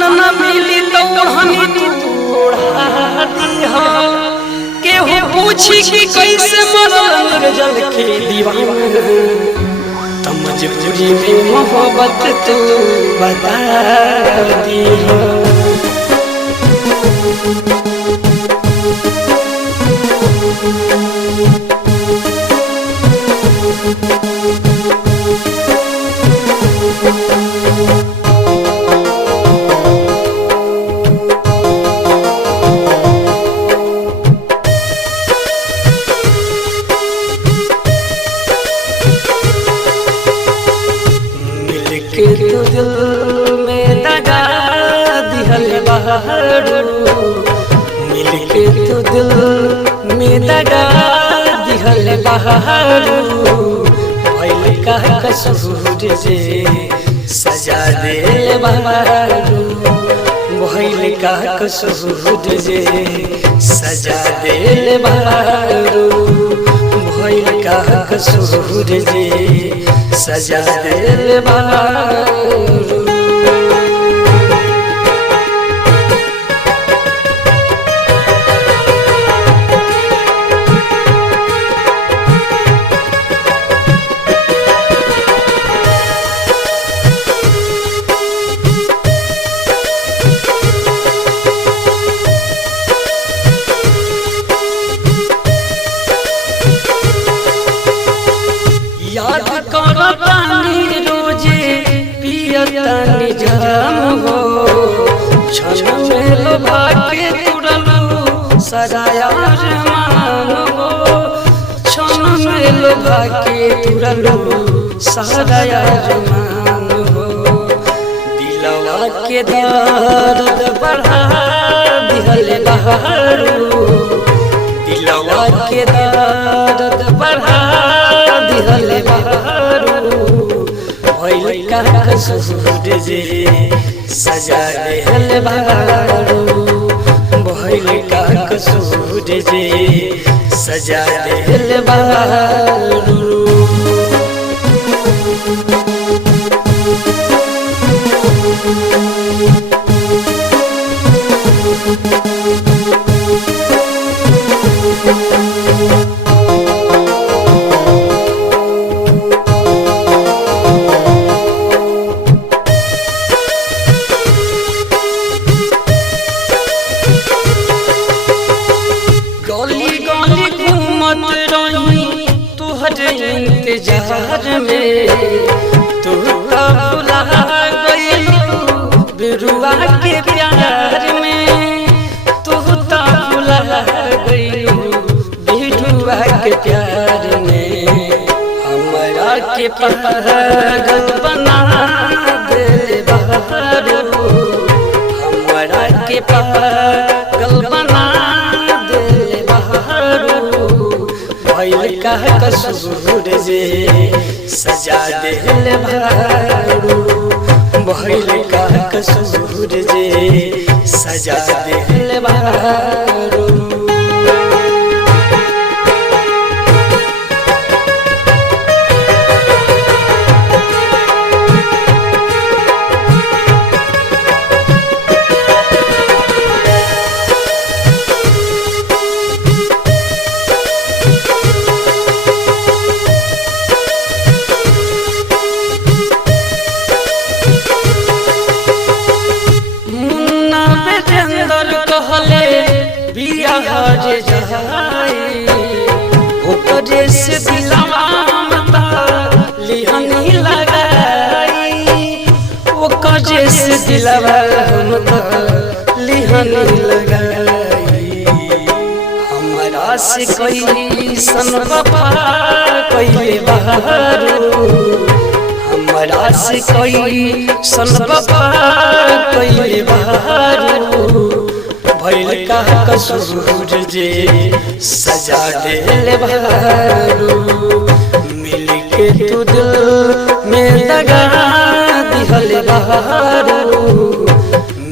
धन न मिली तो हनी तोड़ा दिया केहू पूछी कि कैसे मरल निर्जल के दीवाना त मजबूरी में मोहब्बत तू बता दिया। मिलके तो दिल में दगा दिहल बहारू मिलके तो दिल में दगा दिहल बहारू भइल का कसूर जे सजा दे बहारू भइल का कसूर जे सजा दे बहारू भइल का कसूर जे सजा दे बहारू। याद कर पानी रोजे पियतानी जाम हो क्षण में लोभा के तुरलू सजाया मान हो क्षण में लोभा के तुरलू सजाया मान हो दिलवा के दर्द बढ़ा दिहल बहारू दिलवा के दर्द बढ़ा दिहल बहारू भइल का कसूर जे सजा दिहल बहारू भइल का कसूर जे सजा दिहल बहारू। गली गली घूमत रही तुहरे इंतजार में तू भुला गइलू बिरुआ के प्यार में तू भुला गइलू बिरुआ के प्यार में हमरा के पागल बना दे बहारू हमरा के पागल बना भइल का कसूर जे सजा दिहल बहारू भइल का कसूर जे सजा दिहल बहारू। बियाह जाई ओकरे से दिलवा मता लिहनी लगाई ओकरे से दिलवा मता लिहनी लगाई हमरा से कोई सन वफा कइले बहारू हमरा से कोई सन वफा कइले बहारू भइल का कसूर जे सजा दिहल बहारू मिलके तू दिल में दगा दिहल बहारू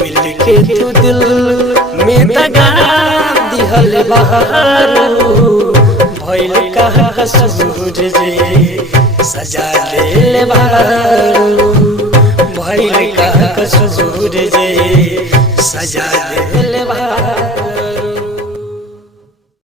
मिलके तू दिल में दगा दिहल बहारू भइल का कसूर जे सजा दिहल बहारू भइल का कसूर जे सजा दिल भाला।